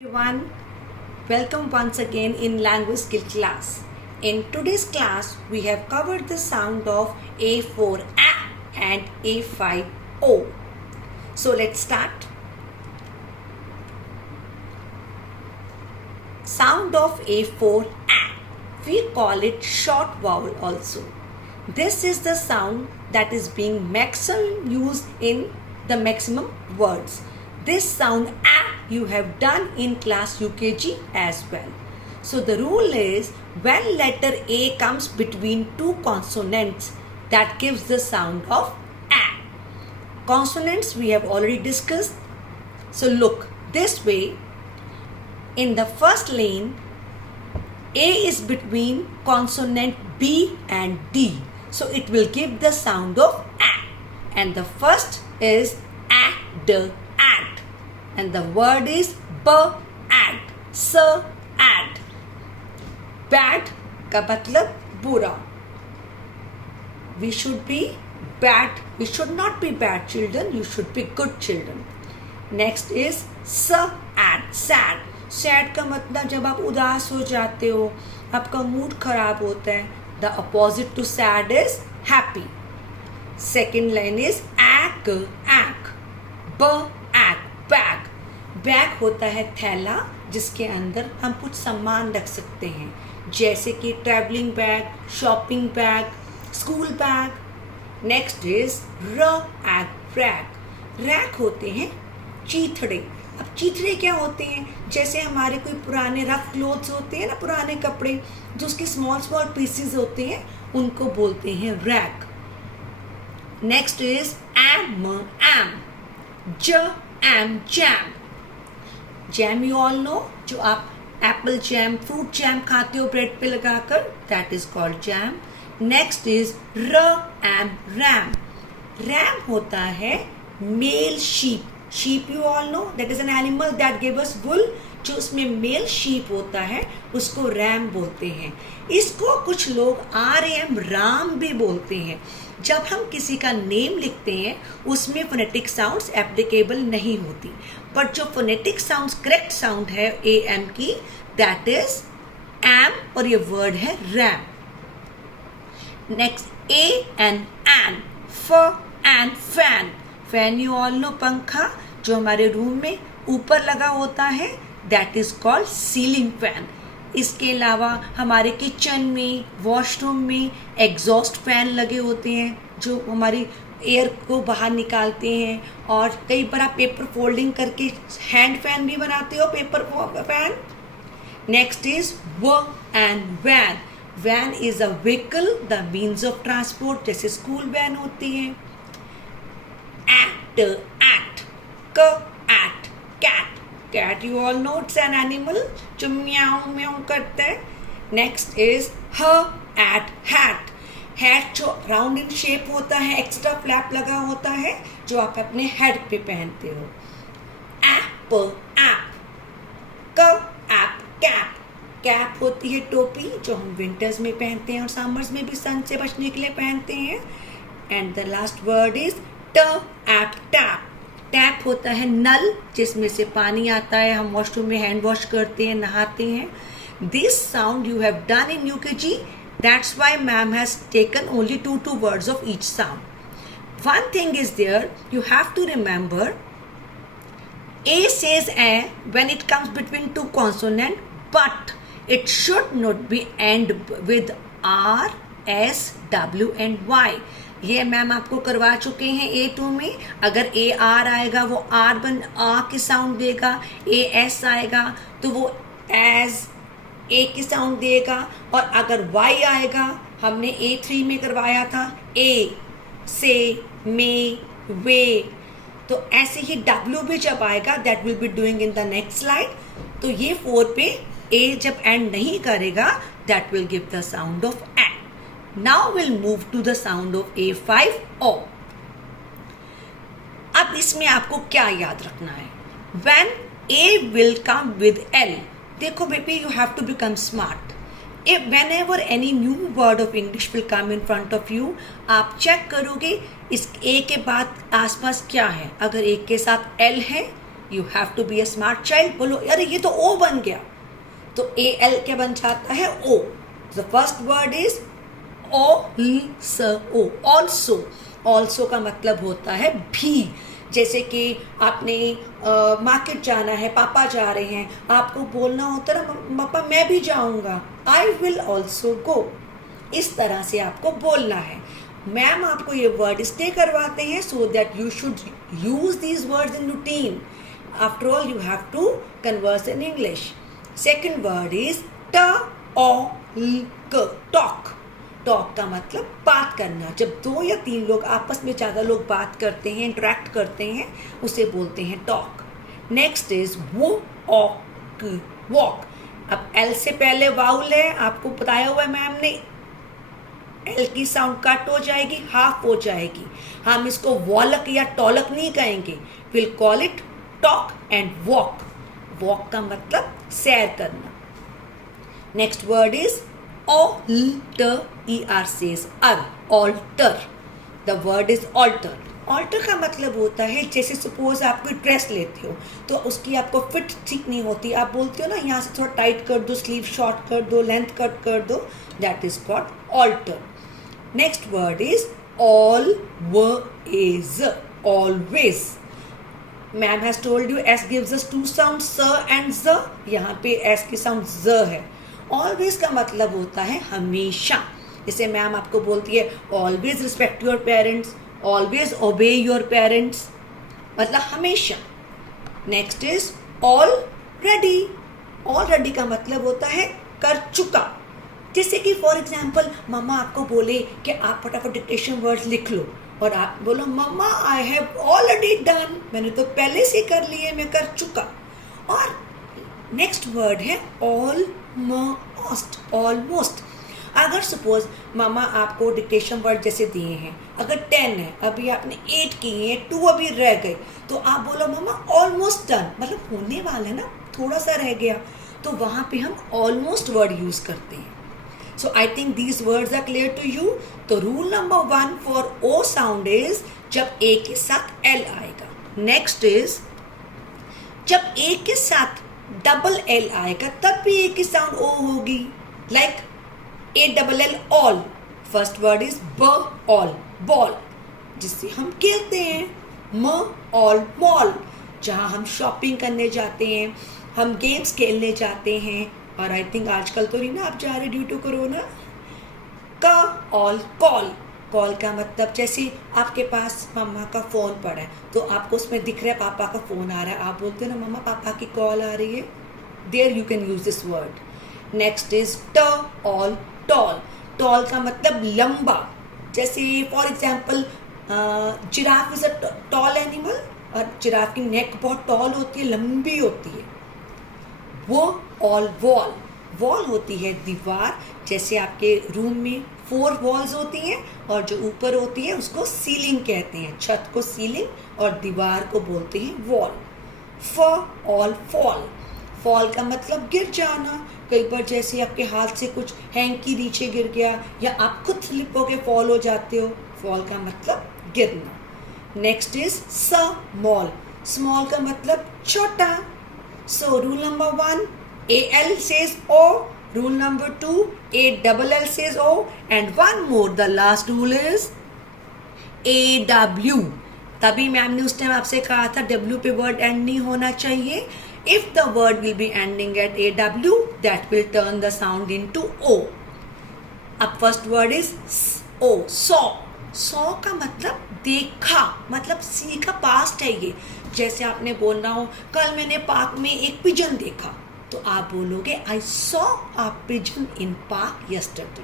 Everyone, welcome once again in language skill class. In today's class, we have covered the sound of A4 A and A5 O. So let's start. Sound of A4 A. We call it short vowel also. This is the sound that is being maximum used in the maximum words. This sound A you have done in class UKG as well. So the rule is when letter A comes between two consonants, that gives the sound of A. Consonants we have already discussed. So look this way. In the first lane, A is between consonant B and D. So it will give the sound of A. And the first is ad. And the word is bad, sad. Bad का मतलब बुरा. We should be bad. We should not be bad children. You should be good children. Next is sad. Sad का मतलब जब आप उदास हो जाते हो, आपका मूड खराब होता है. The opposite to sad is happy. Second line is ack. Bag. Bag होता है थैला जिसके अंदर हम कुछ सामान रख सकते हैं, जैसे कि travelling bag, shopping bag, school bag. Next is rack होते हैं चीथड़े. अब चीथड़े क्या होते हैं? जैसे हमारे कोई पुराने रफ क्लोथ्स होते हैं ना, पुराने कपड़े जो उसके स्मॉल पीसेस होते हैं, उनको बोलते हैं rack. Next is um jam. Jam you all know, जो आप एप्पल जैम, फ्रूट जैम खाते हो ब्रेड पे लगाकर, that is called jam. Next is ram. Ram होता है male sheep. Sheep you all know, that is an animal that give us wool. जो उसमें मेल शीप होता है उसको रैम बोलते हैं. इसको कुछ लोग RM राम भी बोलते हैं. जब हम किसी का नेम लिखते हैं उसमें फोनेटिक साउंड्स एप्लीकेबल नहीं होती, बट जो फोनेटिक साउंड्स करेक्ट साउंड है AM की, दैट इज एम, और ये वर्ड है RAM. Next A and an, fan. Fan you all no, पंखा जो हमारे रूम में ऊपर लगा होता है, that is called ceiling fan. इसके अलावा हमारे किचन में, वॉशरूम में एग्जॉस्ट फैन लगे होते हैं जो हमारी एयर को बाहर निकालते हैं. और कई बार आप पेपर फोल्डिंग करके हैंड फैन भी बनाते हो, paper fan. Next is van. Van is a vehicle, the means of transport, जैसे स्कूल वैन होती है. Cat you all know, it's an animal जो म्याऊं म्याऊं करता है. नेक्स्ट इज हैट जो राउंड इन शेप होता है, एक्स्ट्रा फ्लैप लगा होता है जो आप अपने हेड पे पहनते हो. कैप होती है टोपी जो हम विंटर्स में पहनते हैं और समर्स में भी सन से बचने के लिए पहनते हैं. And the last word is tap होता है नल जिसमें से पानी आता है, हम वॉशरूम में हैंड वॉश करते हैं, नहाते हैं. This sound you have done in UKG. That's why ma'am has taken only two words of each sound. One thing is there, you have to remember, A says A when it comes between two consonants, but it should not be end with R, S, W and Y. ये ma'am आपको करवा चुके हैं A2 में. अगर AR आएगा वो आ की साउंड देगा, AS आएगा तो वो एज A की साउंड देगा, और अगर Y आएगा, हमने A3 में करवाया था A से, में, वे, तो ऐसे ही W भी जब आएगा, that will be doing in the next slide. तो ये 4 पे A जब एंड नहीं करेगा, that will give the sound of A. Now we'll move to the sound of A5 O. अब इसमें आपको क्या याद रखना है? When A will come with L. देखो baby, you have to become smart. If whenever any new word of English will come in front of you, आप check करोगे इस A के बाद आसपास क्या है. अगर A के साथ L है you have to be a smart child. बोलो अरे ये तो ओ बन गया, तो ए एल क्या बन जाता है, O. The first word is also. Also, also का मतलब होता है भी। जैसे कि आपने मार्केट जाना है, पापा जा रहे हैं, आपको बोलना होता है ना पापा मैं भी जाऊंगा, आई विल ऑल्सो गो। इस तरह से आपको बोलना है। मैम आपको ये वर्ड इसलिए करवाते हैं so that you should use these words in routine. After all you have to converse in English. Second word is talk. Talk का मतलब बात करना। जब 2 या 3 लोग आपस में ज़्यादा लोग बात करते हैं, इंटरेक्ट करते हैं, उसे बोलते हैं टॉक। Next is walk. अब एल से पहले वाउल है, आपको बताया हुआ है मैम ने, एल की साउंड कट हो जाएगी, हाफ हो जाएगी। हम इसको वॉलक या टॉलक नहीं कहेंगे, will call it talk and walk. Walk का मतलब सैर करना। Next word is alter, er says alter. The word is alter. Alter का मतलब होता है जैसे सपोज आप कोई ड्रेस लेते हो तो उसकी आपको फिट ठीक नहीं होती, आप बोलते हो ना यहाँ से थोड़ा टाइट कर दो, स्लीव शॉर्ट कर दो, लेंथ कट कर दो, that is called alter. Next word is always. Always. Ma'am has told you S gives us 2 sound स एंड ज, यहाँ पे एस की साउंड ज है। ऑलवेज का मतलब होता है हमेशा। जैसे मैम आपको बोलती है always respect your parents, always ओबे योर पेरेंट्स, मतलब हमेशा। Next is already. ऑलरेडी का मतलब होता है कर चुका। जैसे कि फॉर एग्जाम्पल मम्मा आपको बोले कि आप फटाफट डिक्टेशन वर्ड्स लिख लो और आप बोलो मम्मा आई हैव ऑलरेडी डन, मैंने तो पहले से कर लिए, मैं कर चुका। और नेक्स्ट वर्ड है ऑलमोस्ट। अगर सपोज मामा आपको डिक्टेशन वर्ड जैसे दिए हैं, अगर 10 है, अभी आपने 8 किए हैं, 2 अभी रह गए, तो आप बोलो मामा ऑलमोस्ट डन, मतलब होने वाला है ना, थोड़ा सा रह गया, तो वहाँ पे हम ऑलमोस्ट वर्ड यूज करते हैं। So I think these words are clear to you. तो rule number 1 for O sound is जब ए के साथ एल आएगा। नेक्स्ट इज जब ए के साथ डबल एल आएगा तब भी ए की साउंड ओ होगी, like A double L all. First word is ब ऑल, बॉल जिससे हम खेलते हैं। म ऑल मॉल, जहाँ हम शॉपिंग करने जाते हैं, हम गेम्स खेलने जाते हैं। और आई थिंक आजकल तो नहीं ना आप जा रहे ड्यू टू कोरोना। क ऑल कॉल। कॉल का मतलब जैसे आपके पास मम्मा का फ़ोन पड़ा है तो आपको उसमें दिख रहा है पापा का फ़ोन आ रहा है, आप बोलते हो ना मम्मा पापा की कॉल आ रही है, there you can use this word. Next is ट ऑल टॉल। टॉल का मतलब लंबा। जैसे for example giraffe is a tall animal, और जिराफ की नेक बहुत टॉल होती है, लंबी होती है। वो ऑल वॉल। वॉल होती है दीवार, जैसे आपके रूम में 4 वॉल्स होती हैं और जो ऊपर होती है उसको सीलिंग कहते हैं, छत को सीलिंग और दीवार को बोलते हैं वॉल। फ ऑल फॉल। फॉल का मतलब गिर जाना। कई बार जैसे आपके हाथ से कुछ हैंकी नीचे गिर गया या आप खुद स्लिप होके फॉल हो जाते हो, फॉल का मतलब गिरना। Next is small. स्मॉल का मतलब छोटा। So rule number 1 AL says O, rule number 2 ALL says O, and one more, the last rule is AW. तभी मैम ने उस टाइम आपसे कहा था W पे वर्ड एंड नहीं होना चाहिए। If the word will be ending at AW, that will turn the sound into O. अब first word is O, saw. saw का मतलब देखा, मतलब सी का पास्ट है ये। जैसे आपने बोलना हो कल मैंने पार्क में एक पिजन देखा, तो आप बोलोगे I saw a pigeon in park yesterday.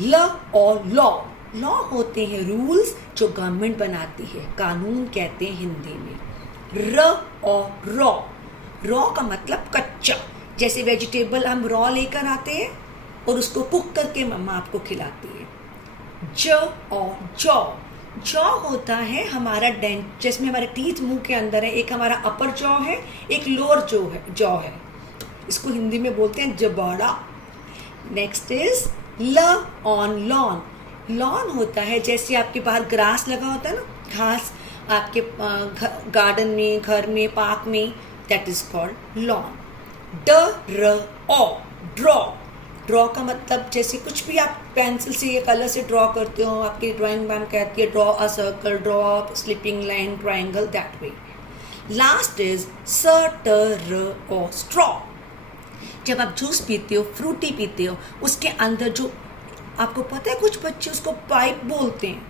ल और लॉ। लॉ होते हैं रूल्स जो गवर्नमेंट बनाती है, कानून कहते हैं हिंदी में। र और रॉ। रॉ का मतलब कच्चा। जैसे वेजिटेबल हम रॉ लेकर आते हैं और उसको कुक करके मम्मा आपको खिलाती है। ज और जॉ। जॉ होता है हमारा डेंट, जिसमें हमारे टीथ मुंह के अंदर है। एक हमारा अपर जॉ है, एक लोअर जॉ है। इसको हिंदी में बोलते हैं जबाड़ा। नेक्स्ट इज ल ऑन लॉन। लॉन होता है जैसे आपके बाहर ग्रास लगा होता है ना, घास, आपके गार्डन में, घर में, पार्क में, that is called lawn. Draw. Draw का मतलब जैसे कुछ भी आप पेंसिल से या कलर से ड्रॉ करते हो, आपकी ड्राइंग मैम कहती है draw a circle, draw a slipping line, triangle, that way. Last is straw. जब आप जूस पीते हो, फ्रूटी पीते हो, उसके अंदर जो आपको पता है कुछ बच्चे उसको पाइप बोलते हैं,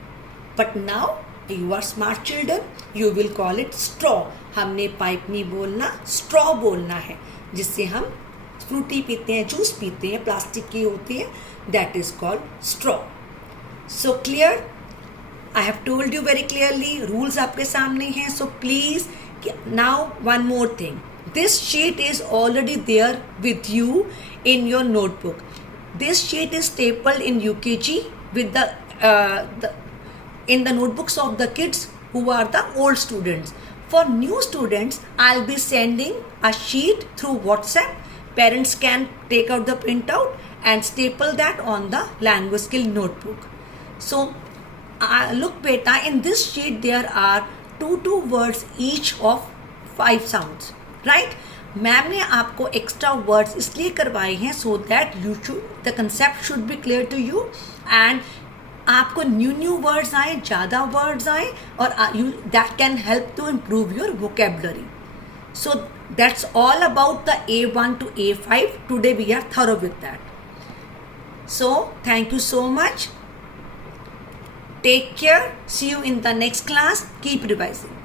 but now you are smart children, you will call it straw. हमने पाइप नहीं बोलना, स्ट्रॉ बोलना है, जिससे हम फ्रूटी पीते हैं, जूस पीते हैं, प्लास्टिक की होती है, that is called straw. So clear, I have told you very clearly, rules आपके सामने हैं. So please now one more thing, this sheet is already there with you in your notebook. This sheet is stapled in UKG with the in the notebooks of the kids who are the old students. For new students, I'll be sending a sheet through WhatsApp. Parents can take out the printout and staple that on the language skill notebook. So look beta, in this sheet there are two words each of 5 sounds. Right. Ma'am ने आपको extra words इसलिए करवाए हैं so that you should, the concept should be clear to you, and आपको new words आए, ज़्यादा words आए, और you that can help to improve your vocabulary. So that's all about the A1 to A5. Today we are through with that. So thank you so much. Take care. See you in the next class. Keep revising.